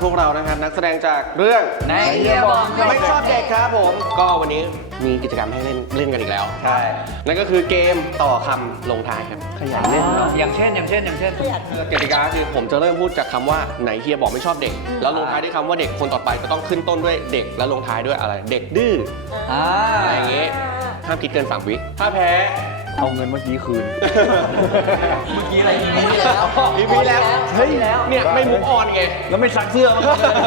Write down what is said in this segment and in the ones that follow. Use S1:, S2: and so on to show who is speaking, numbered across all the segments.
S1: วกเรานะครับนักแสดงจากเรื่อง
S2: ไหนเฮียบอก
S1: ไม่ชอบเด็กครับผมก็วันนี้มีกิจกรรมให้เล่นกันอีกแล้ว
S2: ใช่
S1: นั่นก็คือเกมต่อคำลงท้ายครับขยันเล่นเนาะ
S2: อย่างเช่น
S1: กติกาคือผมจะเริ่มพูดจากคำว่าไหนเฮียบอกไม่ชอบเด็กแล้วลงท้ายด้วยคำว่าเด็กคนต่อไปจะต้องขึ้นต้นด้วยเด็กแล้วลงท้ายด้วยอะไรเด็กดื้ออะไรอย่างเงี้ยห้ามคิดเกิน3 วิถ้าแพ้เอาเงินเมื่อกี้คืน
S2: เมื่อกี้อะไรอีพีแล้ว
S1: อีพีแล้วเฮ้ยเนี่ยไม่มุกออนไง
S3: แล้วไม่ซักเสื้อมั้ง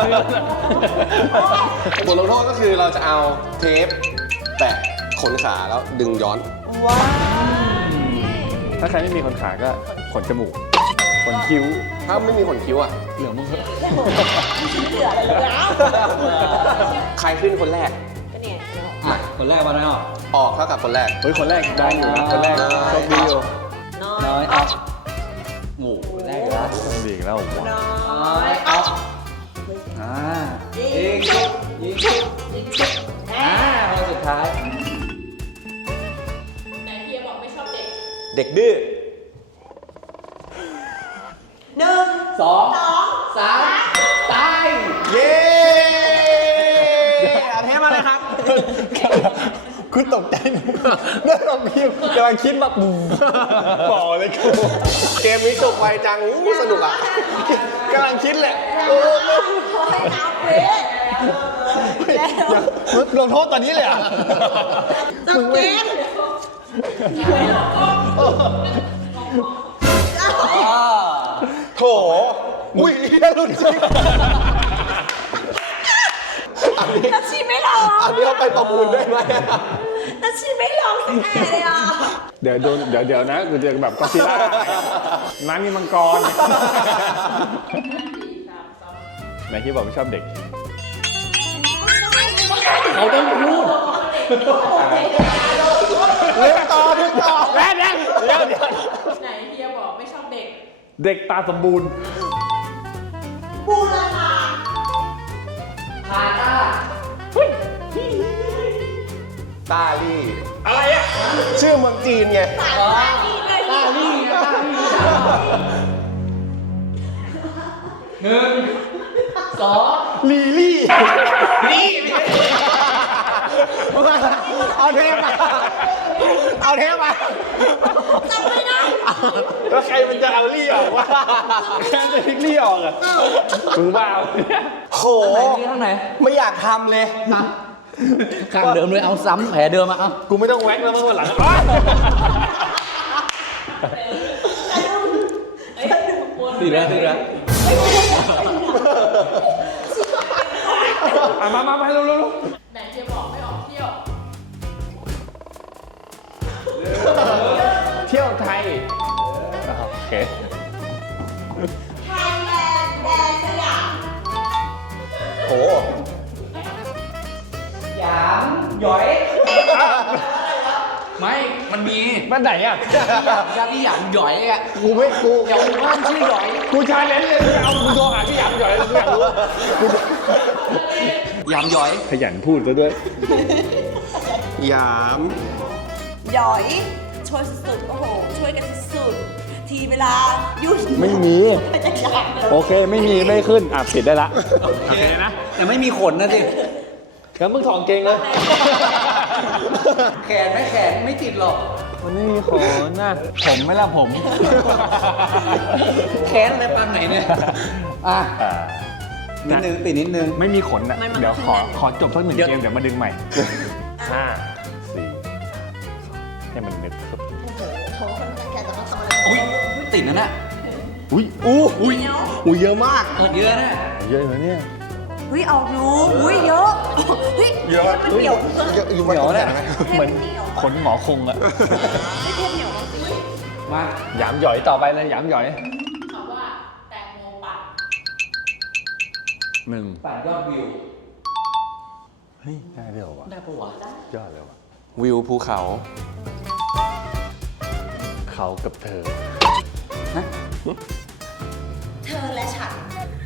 S1: บทลงโทษก็คือเราจะเอาเทปแปะขนขาแล้วดึงย้อน
S4: ว้าว
S3: ถ้าใครไม่มีขนขาก็ขนจมูกขนคิ้ว
S1: ถ้าไม่มีขนคิ้วอ่ะ
S3: เหลืองมึงเถอะ
S4: เหลืออะไรแล้ว
S1: ใครขึ้นคนแรก
S4: ก็เนี่ย
S2: คนแรกมาแล้ว
S1: ออกเท่ากับคนแรก
S3: เฮ้ยคนแรกได้อยู่นะคนแรกโชคดีอยู่
S4: น้อย
S2: เอาหมูคนแรกแล้ว
S3: โชคดีอีกแล้วว่ะ
S4: น้อย
S2: เอา
S4: ยิงชุบยิงชุบยิงชุบ
S2: คนสุดท้าย
S5: ไหนเฮียบอกไม่ชอบเด็ก
S1: เด็กดื้อ
S4: 1
S2: 2 3 ตาย
S1: เย้เอาเทปมาเลยครับ
S3: คุณตกใจเรื่องของพิมกำลังคิดแบบบอกเลยกู
S1: เกมนี้จบไวจังอู้สนุกอ่ะ
S3: กำลังคิดแหละ
S4: ขอให้นับเว้ยแล้ว
S3: ลงโทษตอนนี้เลยอ่ะ
S4: จับเกม
S1: โถอุ้ยเรียรุ่นจริงอันนี้
S4: นัชชีไม่ร้อง
S1: อันนี้เอาไปประมูลได้ไหม
S4: นัชชีไม่ร้องสักแอะเลยอ่ะ
S3: เดี๋ยวโดนเดี๋ยวนะกูจะแบบก็ซิล่าน้ำมีมังกรไหนที่บอกไม่ชอบเด็ก
S2: เขาต้องพูด
S1: เล่นต่อเล่นต่อ
S3: เดี๋ยว
S5: ไหนเฮียบอกไม่ชอบเด็ก
S3: เด็กตาสมบูรณ์
S4: บูรณา
S2: พาต้า
S1: ตาลี่อะไรอ่ะชื่อเมืองจีนไง
S4: ดีเลย
S2: ต้าลี่หนึ่งสอง
S1: ลีลี่เอาเทปมาเอาเทปมา
S4: จำไม่ได้
S3: แล้วใครมันจะเอาลี่ออกวะใครจะพลิกลี่ออกอ่ะมึงบ้า
S1: โห
S2: ข้างไหน
S1: ไม่อยากทำเลย
S2: ข้างเดิมเลยเอาซ้ำแผลเดิมมาเอา
S3: กูไม่ต้องแว็กแล้วเมื่อหลัง
S2: ติดแล้ว
S3: มาเร็ว
S5: ไหนเฮียบอกไม่ออกเที่ยว
S3: เที่ยวไทยโอเค
S4: ไทยแลนด์แดนสยาม
S1: โห
S2: หยามหยอยไม่มันมี
S3: บ้านไหนอ่ะ
S2: ยาที่หยามหยอยอ่ะ
S1: กูไม่กู
S2: หยามบ้านชื่อหยอย
S3: กูชาเลนจ์เลยเอากูโทรหาพี่หยามหย่อยเลยกูอยากรู้
S2: หยามหยอย
S3: ขยันพูดซะด้วย
S1: หยาม
S4: หยอยช่วยสุดๆโอ้โหช่วยกันสุดๆทีเวลายุ่ง
S3: ไม่มี
S4: พยายาม
S3: โอเคไม่มีไม่ขึ้นอ่ะปิดได้ละโอเคนะ
S2: แต่ไม่มีขนนะสิ
S3: แล้วมึงถองเกงเลย
S2: แขนไม่ติดหรอก
S3: มันไม่มีขนนะผมไม่ละผม
S2: แขนอะไรปานไหนเนี่ยอ่ะนิดนึงติดนิดนึง
S3: ไม่มีขนอ่ะเดี๋ยวขอจบสัก1 เกมเดี๋ยวมาดึงใหม่5 4ให้มันนึก
S4: โถคนแก่จะมาทำอะไร
S2: อุ้ยติดนั่นน่ะ
S3: อุ้ย
S1: อุ้ยเยอะมาก
S2: เยอะนะ
S3: เยอะเลยเนี่ย
S4: เฮ้ยออกอยู่อุ้ยเยอะเฮ้ย
S1: เยอะ
S4: มันเหนียว
S1: เยอะอยู่
S3: เหนียวเนี่ย
S1: ไหม
S3: เหมือนขนหมอคงอะ
S4: ไม่เทปเหนียวมากสิ
S2: มา
S3: หยามหย่อยต่อไปเลยหยามหย่อย
S5: คำว่าแตงโมปั่น
S3: 1
S2: ปั่นยอดวิว
S3: เฮ้ยได้เร็ววะ
S2: ได้ปะวะ
S3: ยอดเลยวะ
S1: วิวภูเขา
S3: เขากับเธอ
S4: เธอและฉัน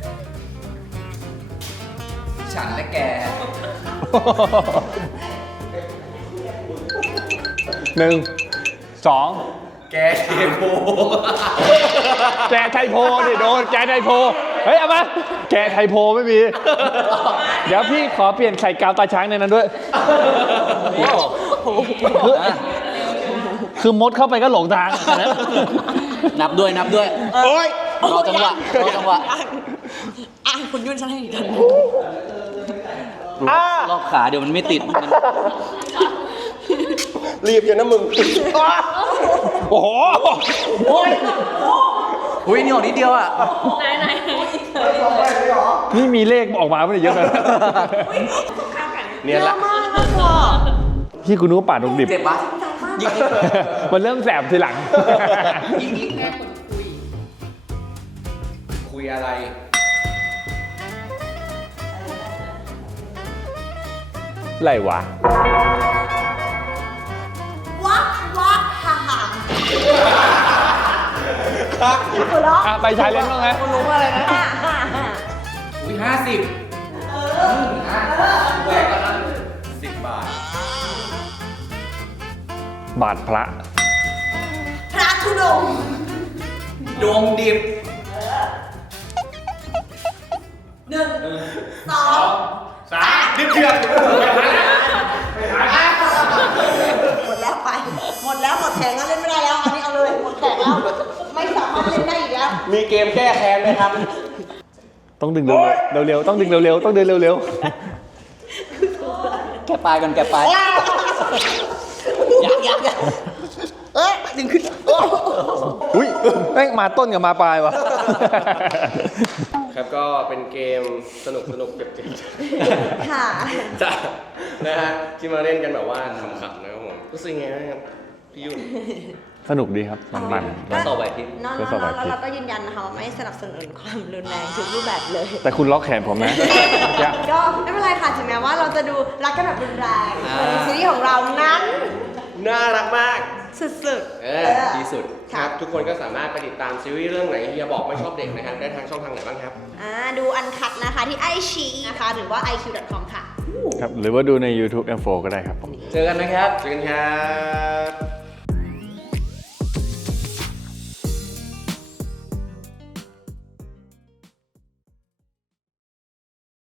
S2: ฉันและแก
S3: 1 2
S2: แกเทโพ
S3: แกไทยโพดิโดนแกไทยโพ
S2: แก
S3: เฮ้ยเอามาแกะไทยโพไม่มี เดี๋ยวพี่ขอเปลี่ยนใส่กาวตาช้างในนั้นด้วย คือมดเข้าไปก็หลงทางอันนั้น
S2: นับด้วยนับด้วย
S1: โอ๊ย
S2: รอจังหวะรอจังหวะ
S4: อ่ะคุณยุ่นฉันให้อีกที
S2: รอบขาเดี๋ยวมันไม่ติดมัน
S1: รีบอย่างนะมึง
S3: โอ้โห
S2: อุ้ยนี่ออกนิดเดียวอ่ะ
S5: ไหน
S3: นี่มีเลขออกมาไม่ได้เยอะเลย
S1: เนี่ยแหละ
S4: มากเลยว่ะ
S3: ที่กูนึกว่าป่าดงดิบ
S2: เจ็บปะยิง
S3: มันเริ่มแสบทีหลัง
S5: แค่คนคุย
S1: คุยอะไร
S3: ไรวะ
S4: วักวักฮ่าฮ่าหัวเราะ
S3: อ่ะไปชายเล่นบ้างไหม
S4: คุณรู้อะไรนะฮ่าฮ่าฮ่า
S2: อุ้ย50
S1: แหวกกันนะ10 บาท
S3: บาทพระ
S4: พระธุดงค์
S2: ดวงดิบ
S4: 1 2
S1: 3ดิบเถื่อน
S4: หมดแล้วไป หมดแล้วหมดแผงแล้วเล่นไม่ได้แล้วอันนี้เอาเลยหมดแผงแล้วไม่สามารถเล่นได้อีกแล้ว
S1: มีเกมแก้แค้นไหมครับ
S3: ต้องดึงเร็วๆต้องดึงเร็วๆต้องเดินเร็ว
S2: แกะปลายก่อนแกะปลายยักดึงขึ้น
S3: ๆอุ้ยแม่งมาต้นกับมาปลายวะ
S1: ครับก็เป็นเกมสนุกเจ็บ
S4: ค่ะ
S1: ๆจ้ะนะฮะที่มาเล่นกันแบบว่าขำๆนะครับผมรู้สึกไงบ้างครับพี่ยุ่น
S3: สนุกดีครับมัน
S2: ก็สอบแบบที่
S4: น้อง
S3: ก็สบาย
S4: ๆแล้ว
S3: ดี
S4: เราก็ยืนยันนะคะว่าไม่สนับสนุนความรุนแรงทุกรูปแบบเลย
S3: ๆแต่คุณล็อกแขนผมนะอย่า
S4: ก็ไม่เป็นไรค่ะถึงแม้ว่าเราจะดูรักกันแบบรุนแรงแต่ในซีรีส์ของเรานั้น
S1: น่ารักมาก
S4: สุดๆ
S1: ดีสุดครับ ทุกคนก็สามารถไปติดตามซีรีส์เรื่องไหนเฮียบอกไม่ชอบเด็กนะครับได้ทางช่องทางไหนบ้างครับ
S4: ดูอันคัดนะคะที่ไอชีนะคะหรือว่า iq.com ค่ะ
S3: ครับ หรือว่าดูใน YouTube M4 ก็ได้ครับผม
S2: เจอกันนะครับ
S1: เจอกันครับ